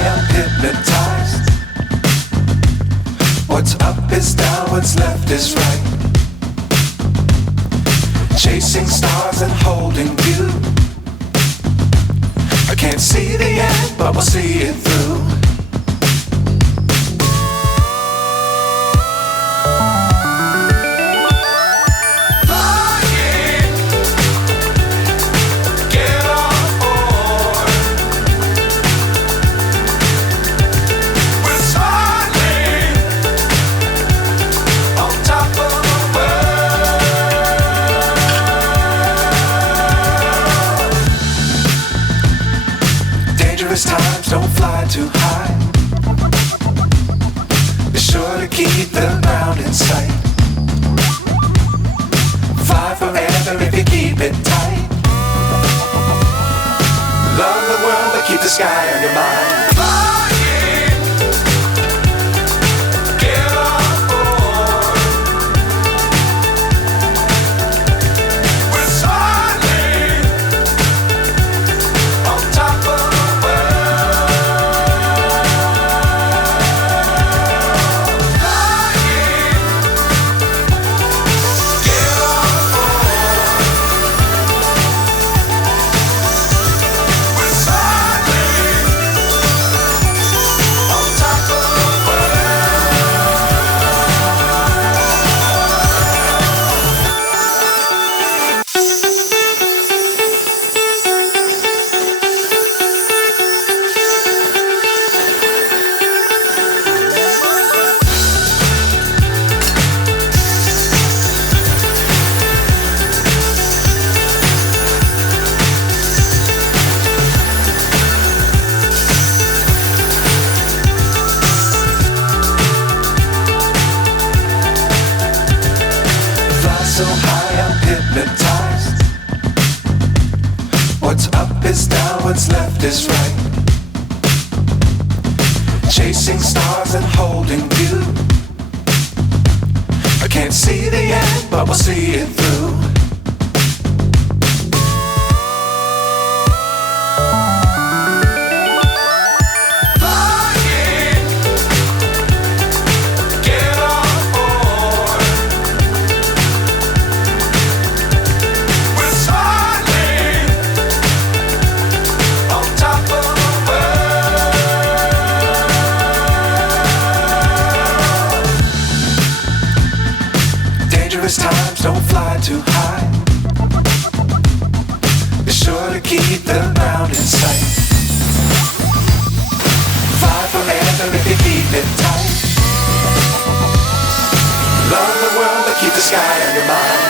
high, I'm hypnotized. What's up is down, what's left is right. Chasing stars and holding you. I can't see the end, but we'll see it through. Times don't fly too high. Be sure to keep the ground in sight. Fly forever if you keep it tight. Love the world but keep the sky on your mind. So high, I'm hypnotized. What's up is down, what's left is right. Chasing stars and holding you. I can't see the end, but we'll see it through. Times don't fly too high. Be sure to keep the ground in sight. Fly forever if you keep it tight. Love the world but keep the sky on your mind.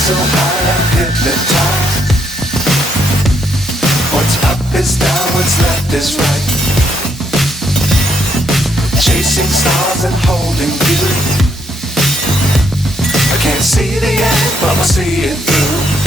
So high, I'm hypnotized. What's up is down, what's left is right. Chasing stars and holding you. I can't see the end, but we'll see it through.